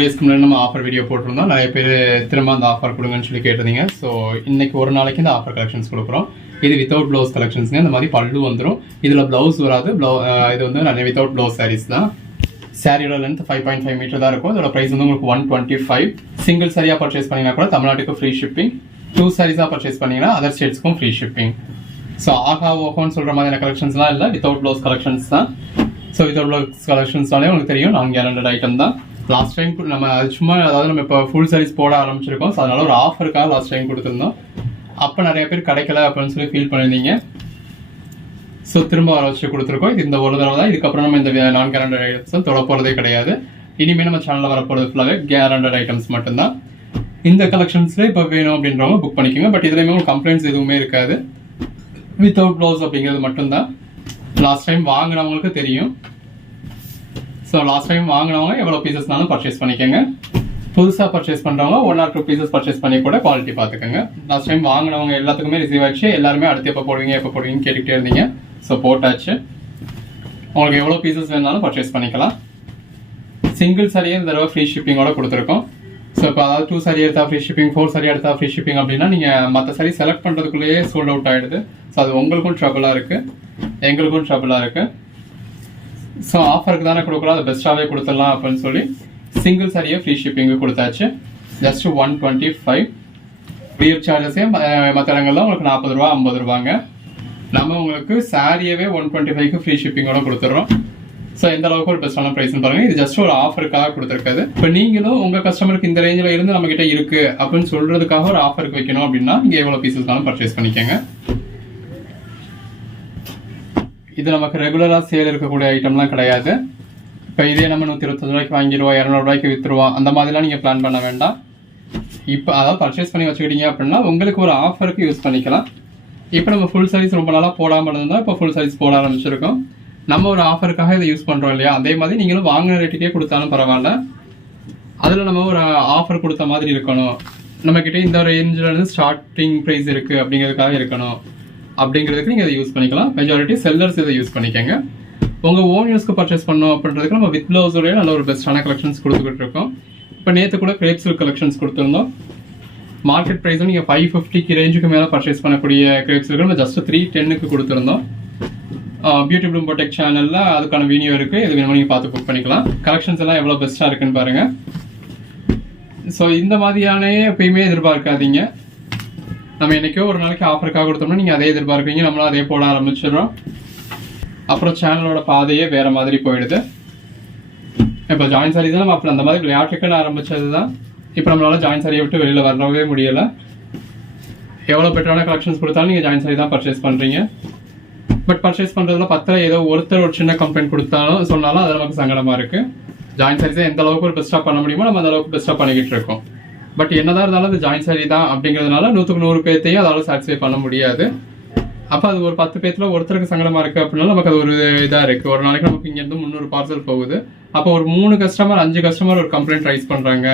டேஸ்க்கு முன்னாடி நம்ம ஆஃபர் வீடியோ போட்டிருந்தோம். நிறைய பேர் திரும்ப அந்த ஆஃபர் கொடுங்கன்னு சொல்லி கேட்டிருந்தீங்க. ஸோ இன்னைக்கு ஒரு நாளைக்கு இந்த ஆஃபர் கலெக்ஷன்ஸ் கொடுக்குறோம். இது வித்தவுட் ப்ளவுஸ் கலெக்ஷன்ஸ்ங்க. இந்த மாதிரி பல்லு வந்துடும். இதில் ப்ளவுஸ் வராது. இது வந்து நிறைய வித்தவுட் ப்ளவுஸ் சாரீஸ் தான். சாரியோட லென்த் 5.5 மீட்டர் தான் இருக்கும். இதோட ப்ரைஸ் வந்து உங்களுக்கு 125. சிங்கிள் சாரியாக பர்ச்சேஸ் பண்ணிங்கன்னா கூட தமிழ்நாட்டுக்கு ஃப்ரீ ஷிப்பிங். 2 சாரீஸாக பர்ச்சேஸ் பண்ணிங்கன்னா அதர் ஸ்டேட்ஸ்க்கும் ஃப்ரீ ஷிப்பிங். ஸோ ஆகா ஓஹோன்னு சொல்கிற மாதிரியான கலெக்ஷன்ஸ்லாம் இல்லை, வித்தவுட் ப்ளவுஸ் கலெக்ஷன்ஸ் தான். ஸோ வித்தவுட் ப்ளவுஸ் கலெக்ஷன்ஸ்னாலே உங்களுக்கு தெரியும், நான் கேரண்டட் ஐட்டம் தான். லாஸ்ட் டைம் நம்ம சும்மா அதாவது நம்ம இப்போ ஃபுல் சாரீஸ் போட ஆரம்பிச்சிருக்கோம். ஸோ அதனால ஒரு ஆஃபருக்காக லாஸ்ட் டைம் கொடுத்துருந்தோம். அப்போ நிறைய பேர் கிடைக்கல அப்படின்னு சொல்லி ஃபீல் பண்ணியிருந்தீங்க. ஸோ திரும்ப வர வச்சு கொடுத்துருக்கோம். இது இந்த ஒரு தடவை தான். இதுக்கப்புறம் நம்ம இந்த நான் கேரண்டட் ஐட்டம்ஸ் தொட போகிறதே கிடையாது. இனிமேல் நம்ம சேனலில் வரப்போகிறது ஃபுல்லாகவே கேரண்டட் ஐட்டம்ஸ் மட்டும்தான். இந்த கலெக்ஷன்ஸில் இப்போ வேணும் அப்படின்றவங்க புக் பண்ணிக்கோங்க. பட் இதுலேயுமே உங்களுக்கு கம்ப்ளைண்ட்ஸ் எதுவுமே இருக்காது. வித்தவுட் ப்ளவுஸ் அப்படிங்கிறது மட்டும்தான். லாஸ்ட் டைம் வாங்கினவங்களுக்கு தெரியும். ஸோ லாஸ்ட் டைம் வாங்கினவங்க எவ்வளோ பீசஸ்னாலும் பர்ச்சேஸ் பண்ணிக்கோங்க. புதுசாக பர்ச்சேஸ் பண்ணுறவங்க 1 or 2 பீசஸ் பர்ச்சேஸ் பண்ணி கூட குவாலிட்டி பார்த்துக்கோங்க. லாஸ்ட் டைம் வாங்கினவங்க எல்லாத்துக்குமே ரிசீவ் ஆச்சு. எல்லாருமே அடுத்து எப்போ போடுவீங்கன்னு கேட்டுக்கிட்டே இருந்தீங்க. ஸோ போட்டாச்சு. உங்களுக்கு எவ்வளோ பீசஸ் வேணாலும் பர்ச்சேஸ் பண்ணிக்கலாம். சிங்கிள் சாரியே இந்த தடவை ஃப்ரீ ஷிப்பிங்கோட கொடுத்துருக்கோம். ஸோ இப்போ அதாவது 2 சாரி எடுத்தால் ஃப்ரீ ஷிப்பிங், 4 சாரி எடுத்தால் ஃப்ரீ ஷிப்பிங் அப்படின்னா நீங்கள் மற்ற சாரி செலக்ட் பண்ணுறதுக்குள்ளேயே சோல்ட் அவுட் ஆகிடுது. ஸோ அது உங்களுக்கும் ட்ரபிளாக இருக்குது, எங்களுக்கும் ட்ரபிளாக இருக்குது. ஸோ ஆஃபருக்கு தானே கொடுக்குறோம், அதை பெஸ்ட்டாகவே கொடுத்துடலாம் அப்படின்னு சொல்லி சிங்கிள் சாரியை ஃப்ரீ ஷிப்பிங்கு கொடுத்தாச்சு. ஜஸ்ட் 125. ஃப்ரீ சார்ஜஸே மற்ற இடங்கள்லாம் உங்களுக்கு 40 ரூபா 50 ரூபாங்க. நம்ம உங்களுக்கு சாரியவே 125க்கு ஃப்ரீ ஷிப்பிங்கோட கொடுத்துட்றோம். ஸோ எந்த அளவுக்கு ஒரு பெஸ்ட்டான ப்ரைஸ்னு பாருங்கள். இது ஜஸ்ட் ஒரு ஆஃபருக்காக கொடுத்துருக்காது. இப்போ நீங்களும் உங்கள் கஸ்டமருக்கு இந்த ரேஞ்சில் இருந்து நம்மகிட்ட இருக்கு அப்படின்னு சொல்றதுக்காக ஒரு ஆஃபருக்கு வைக்கணும் அப்படின்னா நீங்கள் எவ்வளோ பீசஸ்னாலும் பர்ச்சேஸ் பண்ணிக்கோங்க. இது நமக்கு ரெகுலராக சேல் இருக்கக்கூடிய ஐட்டம்லாம் கிடையாது. இப்போ இதே நம்ம 125 ரூபாய்க்கு வாங்கிடுவோம், 200 ரூபாய்க்கு விற்றுருவோம், அந்த மாதிரிலாம் நீங்கள் பிளான் பண்ண வேண்டாம். இப்போ அதாவது பர்ச்சேஸ் பண்ணி வச்சுக்கிட்டீங்க அப்படின்னா உங்களுக்கு ஒரு ஆஃபருக்கு யூஸ் பண்ணிக்கலாம். இப்போ நம்ம ஃபுல் சைஸ் ரொம்ப நாளாக போடாமல் இருந்தால் இப்போ ஃபுல் சைஸ் போட ஆரம்பிச்சிருக்கோம். நம்ம ஒரு ஆஃபருக்காக இதை யூஸ் பண்ணுறோம் இல்லையா, அதே மாதிரி நீங்களும் வாங்கின ரேட்டுக்கே கொடுத்தாலும் பரவாயில்ல. அதில் நம்ம ஒரு ஆஃபர் கொடுத்த மாதிரி இருக்கணும். நம்மக்கிட்ட இந்த ரேஞ்சில் இருந்து ஸ்டார்டிங் ப்ரைஸ் இருக்குது அப்படிங்கிறதுக்காக இருக்கணும். அப்படிங்கிறதுக்கு நீங்கள் இதை யூஸ் பண்ணிக்கலாம். மெஜாரிட்டி செல்லர்ஸ் இதை யூஸ் பண்ணிக்கோங்க. உங்கள் ஓன் யூஸ்க்கு பர்ச்சேஸ் பண்ணோம் அப்படின்றதுக்கு நம்ம வித் ப்ளவுஸோடய நல்ல ஒரு பெஸ்ட்டான கலெக்ஷன்ஸ் கொடுத்துக்கிட்டு இருக்கோம். இப்போ நேற்று கூட கிரேப் சில்க் கலெக்ஷன்ஸ் கொடுத்துருந்தோம். மார்க்கெட் ப்ரைஸும் நீங்கள் 550 ரேஞ்சுக்கு மேலே பர்ச்சேஸ் பண்ணக்கூடிய கிரேப் சில்க் நம்ம ஜஸ்ட் 310க்கு கொடுத்துருந்தோம். பியூட்டி ப்ளூம் பொடெக் சேனலில் அதுக்கான வீடியோ இருக்குது. இது வேணுமா நீங்கள் பார்த்து புக் பண்ணிக்கலாம். கலெக்ஷன்ஸ் எல்லாம் எவ்வளோ பெஸ்ட்டாக இருக்குன்னு பாருங்கள். ஸோ இந்த மாதிரியான எப்பயுமே எதிர்பார்க்காதீங்க. நம்ம என்னைக்கோ ஒரு நாளைக்கு ஆஃபருக்காக கொடுத்தோம்னா நீங்கள் அதே எதிர்பார்க்குறீங்க, நம்மளும் அதே போட ஆரம்பிச்சிடுறோம். அப்புறம் சேனலோட பாதையே வேறு மாதிரி போயிடுது. இப்போ ஜாயின் சாரி தான் நம்ம அப்போ அந்த மாதிரி விளையாட்டுக்குன்னு ஆரம்பித்தது தான். இப்போ நம்மளால ஜாயின் சாரியை விட்டு வெளியில் வரவே முடியலை. எவ்வளோ பெட்டரான கலெக்ஷன்ஸ் கொடுத்தாலும் நீங்கள் ஜாயின் சாரி தான் பர்ச்சேஸ் பண்ணுறீங்க. பட் பர்ச்சேஸ் பண்ணுறதுல 10 ஏதோ ஒருத்தர் ஒரு சின்ன கம்ப்ளைண்ட் கொடுத்தாலும் சொன்னாலும் அது நமக்கு சங்கடமாக இருக்குது. ஜாயின் சாரீஸை எந்த அளவுக்கு ஒரு பெஸ்ட்டாக பண்ண முடியுமோ நம்ம அந்த அளவுக்கு பெஸ்ட்டாக பண்ணிக்கிட்டு இருக்கோம். பட் என்னதான் இருந்தாலும் அது ஜாயின் சாரி தான் அப்படிங்கிறதுனால 100க்கு 100 பேர்த்தையும் அதால் சாட்டிஸ்ஃபை பண்ண முடியாது. அப்போ அது ஒரு 10 பேர்த்தில் ஒருத்தருக்கு சங்கடமாக இருக்குது அப்படின்னா நமக்கு அது ஒரு இதாக இருக்குது. ஒரு நாளைக்கு நமக்கு இங்கேருந்து 300 பார்சல் போகுது. அப்போ ஒரு 3 கஸ்டமர் 5 கஸ்டமர் ஒரு கம்ப்ளைண்ட் ரைஸ் பண்ணுறாங்க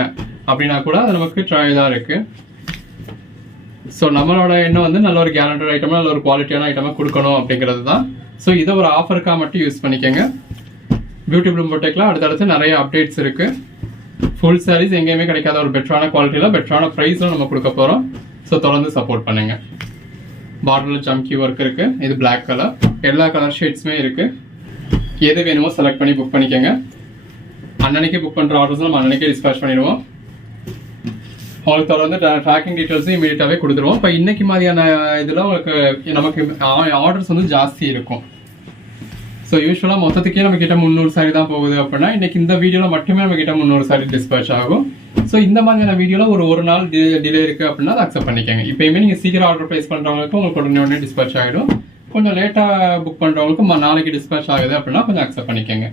அப்படின்னா கூட அது நமக்கு இதாக இருக்குது. ஸோ நம்மளோட எண்ணம் வந்து நல்ல ஒரு கேரண்டட் ஐட்டமாக நல்ல ஒரு குவாலிட்டியான ஐட்டமாக கொடுக்கணும் அப்படிங்கிறது தான். ஸோ இதை ஒரு ஆஃபருக்காக மட்டும் யூஸ் பண்ணிக்கோங்க. பியூட்டி ப்ளூம் பொடெக்லாம் அடுத்தடுத்து நிறைய அப்டேட்ஸ் இருக்குது. ஃபுல் சாரீஸ் எங்கேயுமே கிடைக்காத ஒரு பெட்டரான குவாலிட்டியில் பெட்டரான ப்ரைஸில் நம்ம கொடுக்க போகிறோம். ஸோ தொடர்ந்து சப்போர்ட் பண்ணுங்கள். பார்டரில் ஜம்கி ஒர்க் இருக்குது. இது பிளாக் கலர். எல்லா கலர் ஷேட்ஸுமே இருக்குது. எது வேணுமோ செலக்ட் பண்ணி புக் பண்ணிக்கோங்க. அன்னன்னைக்கு புக் பண்ணுற ஆர்டர்ஸ் நம்ம அன்னன்னைக்கே டிஸ்பேச் பண்ணிடுவோம். உங்களுக்கு தொடர்ந்து ட்ராக்கிங் டீட்டெயில்ஸும் இமீடியட்டாகவே கொடுத்துருவோம். இப்போ இன்னைக்கு மாதிரியான இதில் உங்களுக்கு நமக்கு ஆர்டர்ஸ் வந்து ஜாஸ்தி இருக்கும். ஸோ யூஸ்வலாக மொத்தத்துக்கே நம்ம கிட்ட 300 சாரி தான் போகுது அப்படின்னா இன்னைக்கு இந்த வீடியோவில் மட்டுமே நம்ம கிட்ட 300 சாரி டிஸ்பேச் ஆகும். ஸோ இந்த மாதிரியான வீடியோவில் ஒரு நாள் டிலே இருக்குது அப்படின்னா அதை அக்செப்ட் பண்ணிக்கோங்க. இப்போயுமே நீங்கள் சீக்கிரம் ஆர்டர் ப்ளேஸ் பண்ணுறவங்களுக்கு உங்களுக்கு உடனே டிஸ்பேச் ஆகிடும். கொஞ்சம் லேட்டாக புக் பண்ணுறவங்களுக்கு நாளைக்கு டிஸ்பேச் ஆகுது அப்படின்னா கொஞ்சம் அக்செப்ட் பண்ணிக்கோங்க.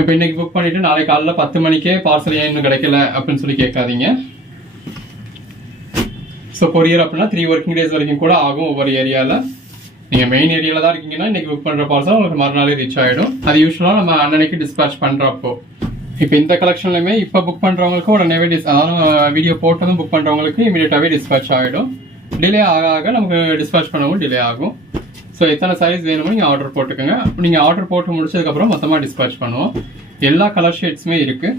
இப்போ இன்னைக்கு புக் பண்ணிவிட்டு நாளைக்கு காலையில் 10 மணிக்கே பார்சல் ஏன் இன்னும் கிடைக்கல அப்படின்னு சொல்லி கேட்காதீங்க. ஸோ கொரியர் அப்படின்னா 3 ஒர்க்கிங் டேஸ் வரைக்கும் கூட ஆகும் ஒவ்வொரு ஏரியாவில். நீங்கள் மெயின் ஏரியாவில் தான் இருக்கீங்கன்னா இன்றைக்கி புக் பண்ணுற பார்சல் உங்களுக்கு மறுநாளே ரீச் ஆகிடும். அது யூஸ்வலாக நம்ம அன்னன்னைக்கு டிஸ்பேச் பண்ணுறப்போ. இப்போ இந்த கலெக்ஷன்லையுமே இப்போ புக் பண்ணுறவங்களுக்கு உடனேவே அதாவது வீடியோ போட்டதும் புக் பண்ணுறவங்களுக்கு இமீடியட்டாகவே டிஸ்பேச் ஆகிடும். டிலே ஆக நமக்கு டிஸ்பேச் பண்ணவும் டிலே ஆகும். ஸோ எத்தனை சைஸ் வேணுமோ நீங்கள் ஆர்டர் போட்டுக்கோங்க. நீங்கள் ஆர்டர் போட்டு முடிச்சதுக்கப்புறம் மொத்தமாக டிஸ்பேச் பண்ணுவோம். எல்லா கலர் ஷேட்ஸுமே இருக்குது.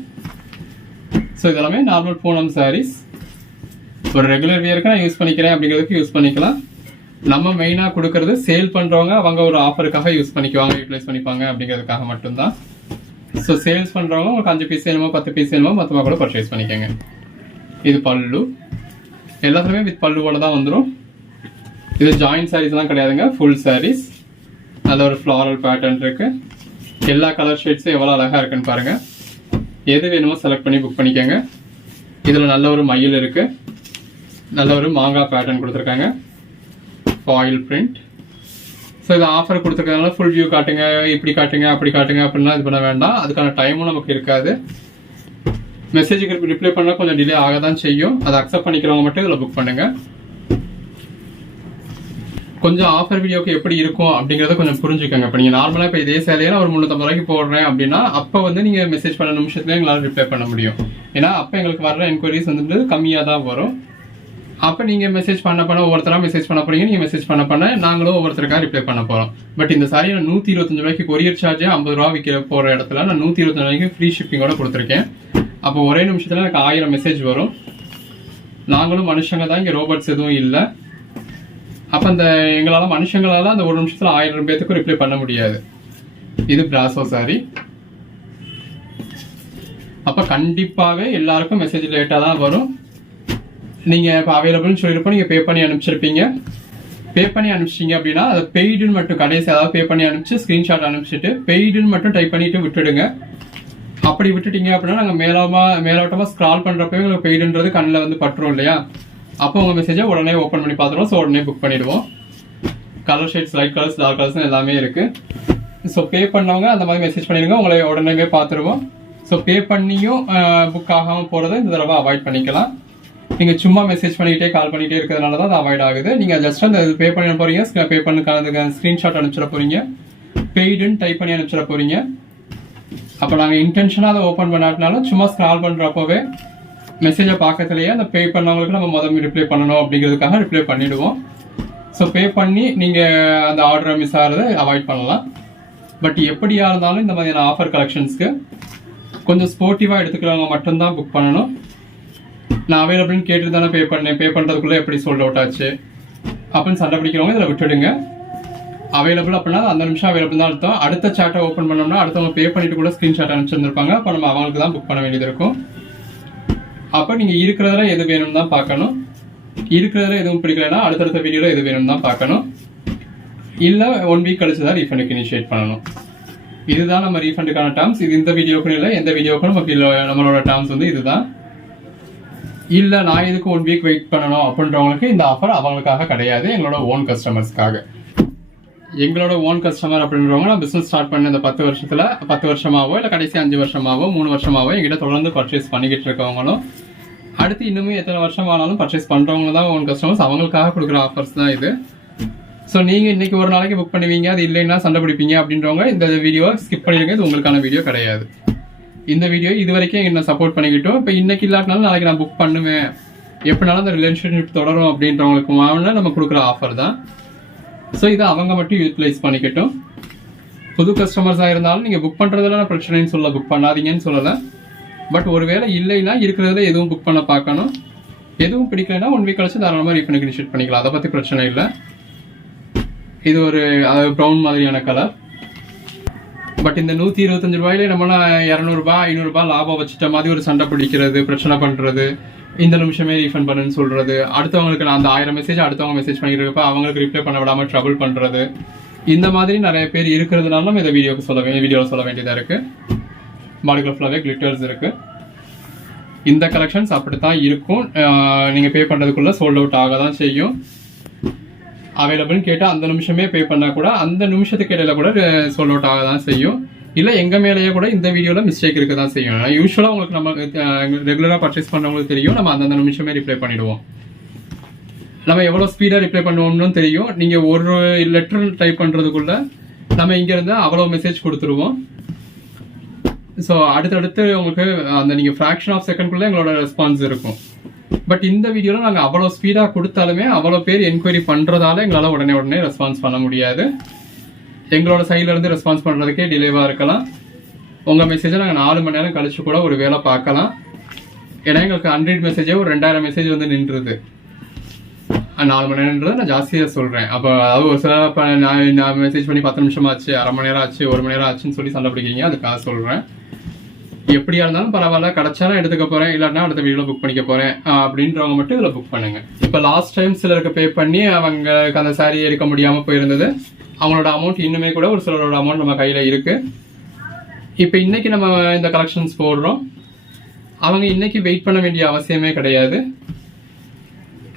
ஸோ இதெல்லாமே நார்மல் பூனம் சாரீஸ். ஒரு ரெகுலர் வியருக்கு நான் யூஸ் பண்ணிக்கிறேன் அப்படிங்கிறதுக்கு யூஸ் பண்ணிக்கலாம். நம்ம மெயினாக கொடுக்கறது சேல் பண்ணுறவங்க அவங்க ஒரு ஆஃபருக்காக யூஸ் பண்ணிக்குவாங்க, யூட்டிலைஸ் பண்ணிப்பாங்க அப்படிங்கிறதுக்காக மட்டும்தான். ஸோ சேல்ஸ் பண்ணுறவங்க உங்களுக்கு 5 பீஸ் வேணுமோ 10 பீஸ் வேணுமோ மொத்தமாக கூட பர்ச்சேஸ் பண்ணிக்கோங்க. இது பல்லு, எல்லாத்துலேயுமே வித் பல்லுவோட தான் வந்துடும். இது ஜாயின்ட் சாரீஸ்லாம் கிடையாதுங்க, ஃபுல் சாரீஸ். நல்ல ஒரு ஃப்ளாரல் பேட்டர்ன் இருக்கு. எல்லா கலர் ஷேட்ஸும் எவ்வளோ அழகாக இருக்குன்னு பாருங்கள். எது வேணுமோ செலக்ட் பண்ணி புக் பண்ணிக்கோங்க. இதில் நல்ல ஒரு மயில் இருக்கு, நல்ல ஒரு மாங்காய் பேட்டர்ன் கொடுத்துருக்காங்க, ஃபாயில் பிரிண்ட். ஸோ இது ஆஃபர் கொடுத்துருக்கறதுனால ஃபுல் வியூ காட்டுங்க, இப்படி காட்டுங்க அப்படி காட்டுங்க அப்படின்லாம் இது பண்ண வேண்டாம். அதுக்கான டைமும் நமக்கு இருக்காது. மெசேஜுக்கு ரிப்ளை பண்ணால் கொஞ்சம் டிலே ஆக தான் செய்யும். அதை அக்செப்ட் பண்ணிக்கிறவங்க மட்டும் இதில் புக் பண்ணுங்க. கொஞ்சம் ஆஃபர் வீடியோக்கு எப்படி இருக்கும் அப்படிங்கிறத கொஞ்சம் புரிஞ்சுக்கோங்க. இப்போ நீங்கள் நார்மலாக இப்போ இதே சேலையை ஒரு 350 ரூபாய்க்கு போடுறேன் அப்படின்னா அப்போ வந்து நீங்கள் மெசேஜ் பண்ண நிமிஷத்துல எங்களால் ரிப்ளை பண்ண முடியும். ஏன்னா அப்போ எங்களுக்கு வர்ற என்கொயரிஸ் வந்து கம்மியாக தான் வரும். அப்போ நீங்கள் மெசேஜ் பண்ண ஒவ்வொருத்தராக மெசேஜ் பண்ண போறீங்க. நீங்கள் மெசேஜ் பண்ண நாங்களும் ஒவ்வொருத்தருக்காக ரிப்ளை பண்ண போகிறோம். பட் இந்த சாரியை 125 ரூபாய்க்கு கொரியர் சார்ஜ் 50 ரூபா விற்கிற போகிற இடத்துல நான் 125 ரூபாய்க்கு ஃப்ரீ ஷிப்பிங்கோட கொடுத்துருக்கேன். அப்போ ஒரே நிமிஷத்தில் எனக்கு 1000 மெசேஜ் வரும். நாங்களும் மனுஷங்க தான், இங்கே ரோபோட்ஸ் எதுவும் இல்லை. அப்போ அந்த எங்களால் மனுஷங்களால் அந்த ஒரு நிமிஷத்தில் 1000 பேத்துக்கும் ரிப்ளை பண்ண முடியாது. இது பிராசோ சாரி. அப்போ கண்டிப்பாகவே எல்லாருக்கும் மெசேஜ் லேட்டாக தான் வரும். நீங்கள் இப்போ அவைலபிள்னு சொல்லியிருப்போம், நீங்கள் பே பண்ணி அனுப்பிச்சிருப்பீங்க. பே பண்ணி அனுப்பிச்சிங்க அப்படின்னா அதை பெய்டுன்னு மட்டும் கடைசி அதாவது பே பண்ணி அனுப்பிச்சு ஸ்க்ரீன்ஷாட் அனுப்பிச்சிட்டு பெய்டுன்னு மட்டும் டைப் பண்ணிட்டு விட்டுடுங்க. அப்படி விட்டுட்டீங்க அப்படின்னா நாங்கள் மேலோட்டமாக ஸ்க்ரால் பண்ணுறப்பவே உங்களுக்கு பெய்டுன்றது கண்ணில் வந்து பட்டுரும் இல்லையா? அப்போ உங்கள் மெசேஜை உடனே ஓப்பன் பண்ணி பார்த்துருவோம். ஸோ உடனே புக் பண்ணிடுவோம். Colour shades, light colours, dark colours எல்லாமே இருக்குது. ஸோ பே பண்ணவங்க அந்த மாதிரி மெசேஜ் பண்ணிடுங்க, உங்களை உடனே பார்த்துருவோம். ஸோ பே பண்ணியும் புக் ஆகாமல் போகிறத இந்த தடவை அவாய்ட் பண்ணிக்கலாம். நீங்கள் சும்மா மெசேஜ் பண்ணிக்கிட்டே கால் பண்ணிகிட்டே இருக்கிறதுனால தான் அது அவாய்ட் ஆகுது. நீங்கள் ஜஸ்ட் அந்த பே பண்ண போகிறீங்க, பே பண்ண ஸ்க்ரீன்ஷாட் அனுப்பிச்சிட போகிறீங்க, பெய்டுன்னு டைப் பண்ணி அனுப்பிச்சிட போகிறீங்க. அப்போ நாங்கள் இன்டென்ஷனாக அதை ஓப்பன் பண்ணாட்டினாலும் சும்மா ஸ்க்ரால் பண்ணுறப்போவே மெசேஜை பார்க்கறதுலையே அந்த பே பண்ணவங்களுக்கு நம்ம முதல்ல ரிப்ளை பண்ணணும் அப்படிங்கிறதுக்காக ரிப்ளை பண்ணிவிடுவோம். ஸோ பே பண்ணி நீங்கள் அந்த ஆர்டரை மிஸ் ஆகிறத அவாய்ட் பண்ணலாம். பட் எப்படியா இருந்தாலும் இந்த மாதிரியான ஆஃபர் கலெக்ஷன்ஸ்க்கு கொஞ்சம் ஸ்போர்ட்டிவாக எடுத்துக்கிறவங்க மட்டும்தான் புக் பண்ணணும். நான் அவைலபிள்னு கேட்டு தானே பே பண்ணேன், பே பண்ணுறதுக்குள்ளே எப்படி சோல்ட் அவுட் ஆச்சு அப்படின்னு சண்டை பிடிக்கிறவங்க இதில் விட்டுடுங்க. அவைலபிள் அப்படின்னா அந்த நிமிஷம் அவைலபிள் தான் அர்த்தம். அடுத்த சாட்டை ஓப்பன் பண்ணோம்னா அடுத்தவங்க பே பண்ணிட்டு கூட ஸ்க்ரீன்ஷாட் அனுப்பிச்சிருந்துருப்பாங்க. அப்போ நம்ம அவங்களுக்கு தான் புக் பண்ண வேண்டியது இருக்கும். அப்போ நீங்கள் இருக்கிறதுல எது வேணும்னு தான் பார்க்கணும். இருக்கிறதுல எதுவும் பிடிக்கலன்னா அடுத்தடுத்த வீடியோவில் எது வேணும்னு தான் பார்க்கணும். இல்லை 1 வீக் கழிச்சு தான் ரீஃபண்டுக்கு இனிஷியேட் பண்ணணும். இதுதான் நம்ம ரீஃபண்டுக்கான டேர்ம்ஸ். இது இந்த வீடியோக்குன்னு இல்லை, எந்த வீடியோக்கும் நமக்கு நம்மளோட டேர்ம்ஸ் வந்து இதுதான். இல்லை நான் இதுக்கு 1 வீக் வெயிட் பண்ணணும் அப்படின்றவங்களுக்கு இந்த ஆஃபர் அவங்களுக்காக கிடையாது, எங்களோட ஓன் கஸ்டமர்ஸ்க்காக. எங்களோட ஓன் கஸ்டமர் அப்படின்றவங்க நான் பிஸ்னஸ் ஸ்டார்ட் பண்ண இந்த 10 வருஷமாவோ இல்லை கடைசி 5 வருஷமாவோ 3 வருஷமாவோ எங்கிட்ட தொடர்ந்து பர்ச்சேஸ் பண்ணிக்கிட்டு இருக்கவங்களும் அடுத்து இன்னுமே எத்தனை வருஷம் ஆனாலும் பர்ச்சேஸ் பண்ணுறவங்க தான் ஓன் கஸ்டமர்ஸ். அவங்களுக்காக கொடுக்குற ஆஃபர்ஸ் தான் இது. ஸோ நீங்கள் இன்னைக்கு ஒரு நாளைக்கு புக் பண்ணுவீங்க, அது இல்லைன்னா சண்டை பிடிப்பீங்க அப்படின்றவங்க இந்த வீடியோவை ஸ்கிப் பண்ணிடுங்க. இது உங்களுக்கான வீடியோ கிடையாது. இந்த வீடியோ இது வரைக்கும் என்ன சப்போர்ட் பண்ணிக்கிட்டோம். இப்போ இன்னைக்கு இல்லாட்டினாலும் நாளைக்கு நான் புக் பண்ணுவேன், எப்படினாலும் அந்த ரிலேஷன்ஷிப் தொடரும் அப்படின்றவங்களுக்கு நம்ம கொடுக்குற ஆஃபர் தான். ஸோ இதை அவங்க மட்டும் யூட்டிலைஸ் பண்ணிக்கட்டும். புது கஸ்டமர்ஸாக இருந்தாலும் நீங்கள் புக் பண்ணுறதுல பிரச்சனைன்னு சொல்ல, புக் பண்ணாதீங்கன்னு சொல்லலை. பட் ஒருவேளை இல்லைன்னா இருக்கிறதுல எதுவும் புக் பண்ண பார்க்கணும். எதுவும் பிடிக்கலைன்னா 1 வீக் கழிச்சு தாராளமாக ரீஃபண்ட் இனிஷியேட் பண்ணிக்கலாம். அதை பற்றி பிரச்சனை இல்லை. இது ஒரு ப்ரௌன் மாதிரியான கலர். பட் இந்த 125 ரூபாயிலே நம்மளா 200 ரூபாய் 500 ரூபாய் லாபம் வச்சுட்ட மாதிரி ஒரு சண்டை பிடிக்கிறது, பிரச்சனை பண்ணுறது, இந்த நிமிஷமே ரீஃபண்ட் பண்ணுன்னு சொல்கிறது, அடுத்தவங்களுக்கு நான் அந்த 1000 மெசேஜ் அடுத்தவங்க மெசேஜ் பண்ணிக்கிறப்ப அவங்களுக்கு ரிப்ளை பண்ண விடாமல் ட்ரபிள் பண்ணுறது, இந்த மாதிரி நிறைய பேர் இருக்கிறதுனால நம்ம இந்த வீடியோவில் சொல்ல வேண்டியதாக இருக்குது. பாடிக்குள்ள ஃபுல்லாகவே கிளிட்டர்ஸ் இருக்குது. இந்த கலெக்ஷன்ஸ் அப்படி தான் இருக்கும். நீங்கள் பே பண்ணுறதுக்குள்ளே சோல்ட் அவுட் ஆக தான் செய்யும். அவைலபிள்னு கேட்டால் அந்த நிமிஷமே பே பண்ணால் கூட அந்த நிமிஷத்துக்கு இடையில கூட சோல்ட் அவுட் ஆக தான் செய்யும். இல்லை எங்கள் மேலேயே கூட இந்த வீடியோவில் மிஸ்டேக் இருக்க தான் செய்யும். யூஸ்வலாக உங்களுக்கு நம்ம ரெகுலராக பர்ச்சேஸ் பண்ணுறவங்களுக்கு தெரியும், நம்ம அந்தந்த நிமிஷமே ரிப்ளை பண்ணிவிடுவோம். நம்ம எவ்வளோ ஸ்பீடாக ரிப்ளை பண்ணுவோம்னு தெரியும். நீங்கள் ஒரு லெட்டர் டைப் பண்ணுறதுக்குள்ளே நம்ம இங்கேருந்து அவ்வளோ மெசேஜ் கொடுத்துருவோம். ஸோ அடுத்தடுத்து உங்களுக்கு அந்த நீங்கள் ஃப்ராக்ஷன் ஆஃப் செகண்ட்குள்ளே எங்களோட ரெஸ்பான்ஸ் இருக்கும். பட் இந்த வீடியோவில் நாங்கள் அவ்வளோ ஸ்பீடாக கொடுத்தாலுமே அவ்வளோ பேர் என்கொயரி பண்ணுறதால எங்களால் உடனே ரெஸ்பான்ஸ் பண்ண முடியாது. எங்களோட சைட்லேருந்து ரெஸ்பான்ஸ் பண்ணுறதுக்கே டிலேவாக இருக்கலாம். உங்கள் மெசேஜை நாங்கள் 4 மணி நேரம் கழிச்சு கூட ஒரு வேலை பார்க்கலாம். ஏன்னா எங்களுக்கு 100 மெசேஜே ஒரு 2000 மெசேஜ் வந்து நின்றுது. 4 மணி நேரம்ன்றது நான் ஜாஸ்தியாக சொல்கிறேன். அப்போ அதாவது ஒரு சில இப்போ நான் மெசேஜ் பண்ணி 10 நிமிஷம் ஆச்சு, அரை மணி நேரம் ஆச்சு, 1 மணி நேரம் ஆச்சுன்னு சொல்லி சண்டை பிடிக்கிறீங்க. அதுக்காக சொல்கிறேன். எப்படியா இருந்தாலும் பரவாயில்ல, கிடைச்சாலும் எடுத்துக்க போகிறேன், இல்லைன்னா அடுத்த வீடியோவில் புக் பண்ணிக்க போகிறேன் அப்படின்றவங்க மட்டும் இதில் புக் பண்ணுங்க. இப்போ லாஸ்ட் டைம் சிலருக்கு பே பண்ணி அவங்களுக்கு அந்த சாரீ எடுக்க முடியாமல் போயிருந்தது. அவங்களோட அமௌண்ட் இன்னுமே கூட ஒரு சிலரோட அமௌண்ட் நம்ம கையில் இருக்குது. இப்போ இன்னைக்கு நம்ம இந்த கலெக்ஷன்ஸ் போடுறோம். அவங்க இன்னைக்கு வெயிட் பண்ண வேண்டிய அவசியமே கிடையாது.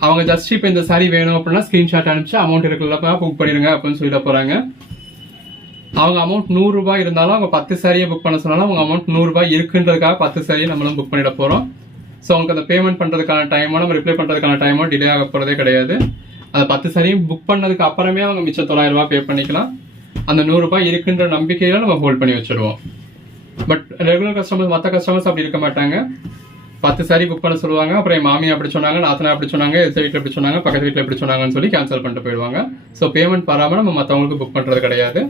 அவங்க ஜஸ்ட் இப்போ இந்த சாரீ வேணும் அப்படின்னா ஸ்க்ரீன்ஷாட் அனுப்பிச்சு அமௌண்ட் இருக்குல்லப்பா புக் பண்ணிடுங்க அப்படின்னு சொல்லிட போகிறாங்க. அவங்க அமௌண்ட் 100 ரூபாய் இருந்தாலும் அவங்க 10 சாரியை புக் பண்ண சொன்னாலும் அவங்க அமௌண்ட் 100 ரூபாய் இருக்குன்றதுக்காக 10 சாரியை நம்மளும் புக் பண்ணிட போகிறோம். ஸோ அவங்களுக்கு அந்த பேமெண்ட் பண்ணுறதுக்கான டைமோ நம்ம ரிப்ளை பண்ணுறதுக்கான டைமோ டிலே ஆக போகிறதே கிடையாது. அந்த 10 சாரியும் புக் பண்ணதுக்கு அப்புறமே அவங்க மிச்சம் 900 ரூபாய் பே பண்ணிக்கலாம். அந்த 100 ரூபாய் இருக்குன்ற நம்பிக்கையில நம்ம ஹோல்ட் பண்ணி வச்சிடுவோம். பட் ரெகுலர் கஸ்டமர்ஸ், மற்ற கஸ்டமர்ஸ் அப்படி இருக்க மாட்டாங்க. 10 சாரி புக் பண்ண சொல்லுவாங்க. அப்புறம் என் மாமியா அப்படி சொன்னாங்க, நாத்தனா அப்படி சொன்னாங்க, எந்த வீட்டில் எப்படி சொன்னாங்க, பக்கத்து வீட்டில் எப்படி சொன்னாங்கன்னு சொல்லி கேன்சல் பண்ணிட்டு போயிடுவாங்க. ஸோ பேமெண்ட் வராமல் நம்ம மற்றவங்களுக்கு புக் பண்ணுறது கிடையாது.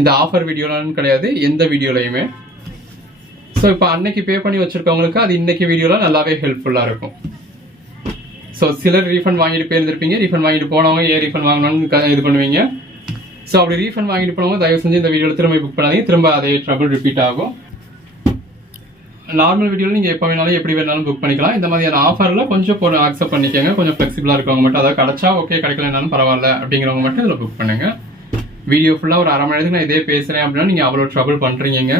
இந்த ஆஃபர் வீடியோலான்னு கிடையாது, எந்த வீடியோலையுமே. ஸோ இப்போ அன்னைக்கு பே பண்ணி வச்சிருக்கவங்களுக்கு அது இன்னைக்கு வீடியோவில் நல்லாவே ஹெல்ப்ஃபுல்லாக இருக்கும். ஸோ சிலர் ரீஃபண்ட் வாங்கிட்டு போயிருந்திருப்பீங்க. ரீஃபண்ட் வாங்கிட்டு போனவங்க ஏன் ரீஃபண்ட் வாங்கணும்னு இது பண்ணுவீங்க. ஸோ அப்படி ரீஃபண்ட் வாங்கிட்டு போனவங்க தயவு செஞ்சு இந்த வீடியோவில் திரும்ப புக் பண்ணாதீங்க. திரும்ப அதே ட்ரபிள் ரிப்பீட் ஆகும். நார்மல் வீடியோவில் நீங்கள் எப்போ வேணாலும் எப்படி வேணாலும் புக் பண்ணிக்கலாம். இந்த மாதிரியான ஆஃபரில் கொஞ்சம் அக்செப்ட் பண்ணிக்கோங்க. கொஞ்சம் ஃப்ளெக்சிபிளாக இருக்கவங்க மட்டும், அதாவது கிடைச்சா ஓகே, கிடைக்கலனாலும் பரவாயில்ல அப்படிங்கிறவங்க மட்டும் இதில் புக் பண்ணுங்க. வீடியோ ஃபுல்லாக ஒரு அரை மணி நேரத்துக்கு நான் இதே பேசுகிறேன் அப்படின்னா நீங்கள் அவ்வளோ ட்ரபிள் பண்ணுறீங்க.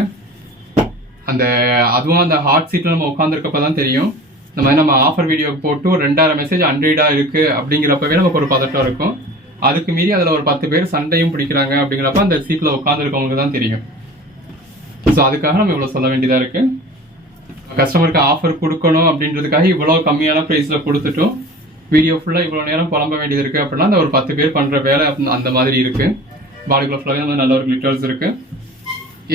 அதுவும் அந்த ஹாட் சீட்டில் நம்ம உட்காந்துருக்கப்ப தான் தெரியும். இந்த மாதிரி நம்ம ஆஃபர் வீடியோ போட்டு ஒரு 2000 மெசேஜ் அன்ரீடாக இருக்குது அப்படிங்கிறப்பவே நமக்கு ஒரு பதட்டம் இருக்கும். அதுக்கு மீறி அதில் ஒரு 10 பேர் சண்டையும் பிடிக்கிறாங்க அப்படிங்கிறப்ப அந்த சீட்டில் உட்காந்துருக்கவங்களுக்கு தான் தெரியும். ஸோ அதுக்காக நம்ம இவ்வளோ சொல்ல வேண்டியதாக இருக்குது. கஸ்டமருக்கு ஆஃபர் கொடுக்கணும் அப்படின்றதுக்காக இவ்வளோ கம்மியான ப்ரைஸில் கொடுத்துட்டும் வீடியோ ஃபுல்லாக இவ்வளோ நேரம் புலம்ப வேண்டியது இருக்குது அப்படின்னா அந்த ஒரு 10 பேர் பண்ணுற வேலை அந்த மாதிரி இருக்குது. பாடிக்குள்ள ஃபுல்லாகவே அந்த நல்ல ஒரு கிளிட்டர்ஸ் இருக்குது.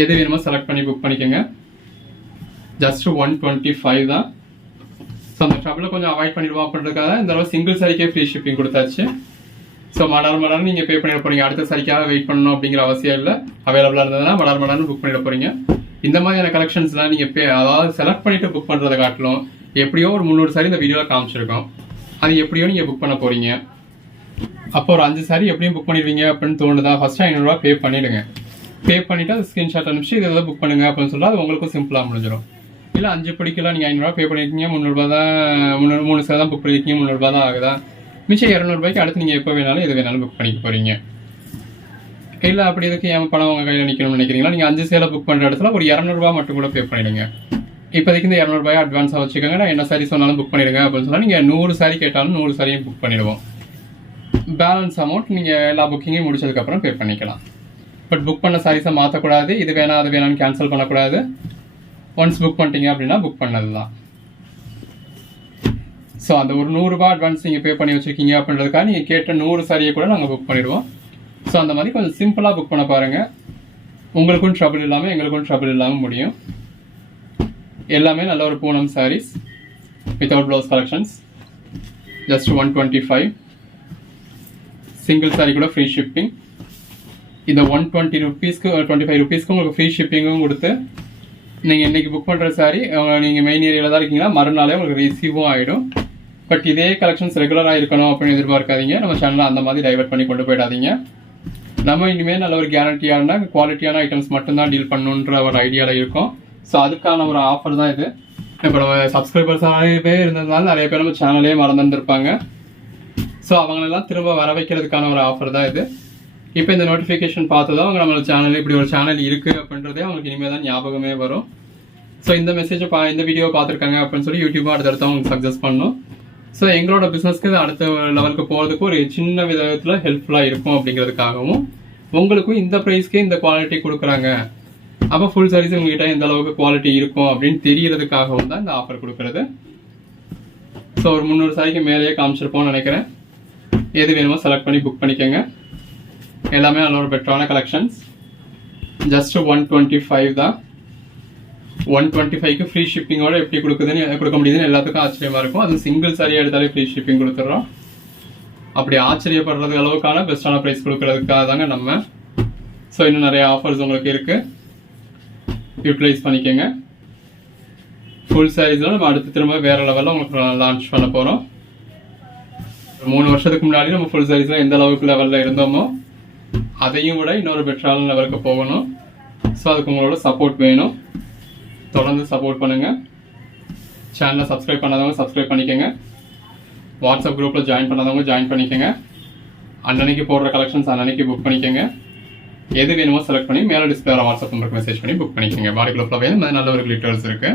எது வேணுமோ செலக்ட் பண்ணி புக் பண்ணிக்கோங்க. ஜஸ்ட் 125 தான். ஸோ அந்த ட்ரபிளை கொஞ்சம் அவாய்ட் பண்ணிடுவோம் அப்படின்றதுக்காக இந்த தடவை சிங்கிள் சாரிக்கே ஃப்ரீ ஷிப்பிங் கொடுத்தாச்சு. ஸோ மடார் நீங்கள் பே பண்ணிட போகிறீங்க. அடுத்த சாரிக்காக வெயிட் பண்ணணும் அப்படிங்கிற அவசியம் இல்லை. அவைலபிளாக இருந்ததுன்னா மடார்னு புக் பண்ணிட போகிறீங்க. இந்த மாதிரியான கலெக்ஷன்ஸ்லாம் நீங்கள் அதாவது செலக்ட் பண்ணிட்டு புக் பண்ணுறதை காட்டிலும் எப்படியோ ஒரு 300 சாரி இந்த வீடியோவில் காமிச்சிருக்கோம். அது எப்படியோ நீங்கள் புக் பண்ண போகிறீங்க. அப்போ ஒரு 5 சாரி எப்படியும் புக் பண்ணிடுவீங்க அப்படின்னு தோணுதா, ஃபஸ்ட்டு 500 ரூபா பே பண்ணிவிடுங்க. பே பண்ணிவிட்டு அது ஸ்க்ரீன்ஷாட் அனுப்பிச்சு இதை புக் பண்ணுங்க அப்படின்னு சொன்னால் அது உங்களுக்கும் சிம்பிளாக முடிஞ்சிடும். இல்லை 5 பிடிக்கலாம், நீங்கள் 500 ரூபா பே பண்ணியிருக்கீங்க, 300 ரூபா தான், 3 சாரி தான் புக் பண்ணியிருக்கீங்க, 300 ரூபா தான் ஆகுதா, மிச்சம் 200 ரூபாய்க்கு அடுத்து நீங்கள் எப்போ வேணாலும் எது வேணாலும் புக் பண்ணிக்க போகிறீங்க. இல்லை அப்படி எதுக்கு என் பணம் உங்கள் கையில் நிற்கணும்னு நினைக்கிறீங்களா, நீங்கள் 5 சேலை புக் பண்ணுற இடத்துல ஒரு 200 ரூபா மட்டும் கூட பே பண்ணிடுங்க. இப்போதைக்கு இந்த 200 ரூபாய் அட்வான்ஸாக வச்சுக்கோங்க. நான் என்ன சாரி சொன்னாலும் புக் பண்ணிடுங்க அப்படின்னு சொன்னால் நீங்கள் 100 சாரி கேட்டாலும் 100 சாரியும் புக் பண்ணிடுவோம். பேலன்ஸ் அமௌண்ட் நீங்கள் எல்லா புக்கிங்கையும் முடிச்சதுக்கப்புறம் பே பண்ணிக்கலாம். பட் புக் பண்ண சாரீஸை மாற்றக்கூடாது. இது வேணாம் அது வேணாம்னு கேன்சல் பண்ணக்கூடாது. ஒன்ஸ் புக் பண்ணிட்டீங்க அப்படின்னா புக் பண்ணது தான். ஸோ அந்த ஒரு 100 ரூபாய் அட்வான்ஸ் நீங்கள் பே பண்ணி வச்சுருக்கீங்க அப்படின்றதுக்காக நீங்கள் கேட்ட 100 சாரியை கூட நாங்கள் புக் பண்ணிடுவோம். ஸோ அந்த மாதிரி கொஞ்சம் சிம்பிளாக புக் பண்ண பாருங்கள். உங்களுக்கும் ட்ரபிள் இல்லாமல் எங்களுக்கும் ட்ரபிள் இல்லாமல் முடியும். எல்லாமே நல்ல ஒரு Poonam saris without blouse collections. Just 125. Single sari கூட ஃப்ரீ ஷிப்பிங். இந்த 120 ருபீஸ்க்கு 25 ருபீஸ்க்கு உங்களுக்கு ஃப்ரீ ஷிப்பிங்கும் கொடுத்து நீங்கள் இன்றைக்கி புக் பண்ணுற சாரி நீங்கள் மெயின் ஏரியாவில் தான் இருக்கீங்கன்னா மறுநாளே உங்களுக்கு ரிசீவும் ஆகிடும். பட் இதே கலெக்ஷன்ஸ் ரெகுலராக இருக்கணும் அப்படின்னு எதிர்பார்க்காதீங்க. நம்ம சேனலில் அந்த மாதிரி டைவர்ட் பண்ணி கொண்டு போயிடாதீங்க. நம்ம இனிமேல் நல்ல ஒரு கேரண்டியான குவாலிட்டியான ஐட்டம்ஸ் மட்டும்தான் டீல் பண்ணணுன்ற ஒரு ஐடியாவில் இருக்கும். ஸோ அதுக்கான ஒரு ஆஃபர் தான் இது. இப்போ நம்ம சப்ஸ்கிரைபர்ஸ் நிறைய பேர் இருந்ததுனால நிறைய பேர் நம்ம சேனலே மறந்துருப்பாங்க. ஸோ அவங்களெல்லாம் திரும்ப வர வைக்கிறதுக்கான ஒரு ஆஃபர் தான் இது. இப்போ இந்த நோட்டிஃபிகேஷன் பார்த்ததும் அவங்க நம்மளோட சேனல் இப்படி ஒரு சேனல் இருக்குது அப்படின்றதே அவங்களுக்கு இனிமேல் தான் ஞாபகமே வரும். ஸோ இந்த மெசேஜை இந்த வீடியோ பார்த்துருக்காங்க அப்படின்னு சொல்லி யூடியூப்பாக அடுத்தடுத்து அவங்களுக்கு சஜஸ்ட் பண்ணணும். ஸோ எங்களோட பிஸ்னஸ்க்கு அடுத்த லெவலுக்கு போகிறதுக்கு ஒரு சின்ன விதத்தில் ஹெல்ப்ஃபுல்லாக இருக்கும் அப்படிங்கிறதுக்காகவும் உங்களுக்கும் இந்த ப்ரைஸ்க்கே இந்த குவாலிட்டி கொடுக்குறாங்க, அப்போ ஃபுல் சாரீஸ் உங்ககிட்ட எந்த அளவுக்கு குவாலிட்டி இருக்கும் அப்படின்னு தெரியறதுக்காகவும் தான் இந்த ஆஃபர் கொடுக்குறது. ஸோ ஒரு 300 சாரிக்கு மேலேயே காமிச்சிருப்போம்னு நினைக்கிறேன். எது வேணுமோ செலக்ட் பண்ணி புக் பண்ணிக்கோங்க. எல்லாமே நல்ல ஒரு பெட்டரான கலெக்ஷன்ஸ். ஜஸ்ட் 125 தான். 125க்கு ஃப்ரீ ஷிப்பிங்கோட எப்படி கொடுக்க முடியுதுன்னு எல்லாத்துக்கும் ஆச்சரியமா இருக்கும். அது சிங்கிள் சாரியா எடுத்தாலே ஃப்ரீ ஷிப்பிங் கொடுத்துட்றோம். அப்படி ஆச்சரியப்படுறது அளவுக்கான பெஸ்டான ப்ரைஸ் கொடுக்கறதுக்காக தாங்க நம்ம. ஸோ இன்னும் நிறைய ஆஃபர்ஸ் உங்களுக்கு இருக்கு, யூட்டிலைஸ் பண்ணிக்கோங்க. ஃபுல் சாரீஸில் நம்ம அடுத்து திரும்ப வேற லெவலில் உங்களுக்கு லான்ச் பண்ண போகிறோம். 3 வருஷத்துக்கு முன்னாடி நம்ம ஃபுல் சாரீஸில் எந்த அளவுக்கு லெவலில் இருந்தோமோ அதையும் விட இன்னொரு பெட்டரான லெவலுக்கு போகணும். ஸோ அதுக்கு உங்களோட சப்போர்ட் வேணும். தொடர்ந்து சப்போர்ட் பண்ணுங்கள். சேனலை சப்ஸ்கிரைப் பண்ணாதவங்க சப்ஸ்கிரைப் பண்ணிக்கோங்க. வாட்ஸ்அப் குரூப்பில் ஜாயின் பண்ணாதவங்க ஜாயின் பண்ணிக்கோங்க. அன்னன்னைக்கு போடுற கலெக்ஷன்ஸ் அன்னன்னைக்கு புக் பண்ணிக்கோங்க. எது வேணுமோ செலக்ட் பண்ணி மேலே டிஸ்பிளே வாட்ஸ்அப் நம்பருக்கு மெசேஜ் பண்ணி புக் பண்ணிக்கோங்க. பாடிக்குள்ள நல்ல ஒரு டீட்டெயில்ஸ் இருக்குது.